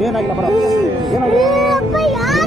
Ya, apa ya?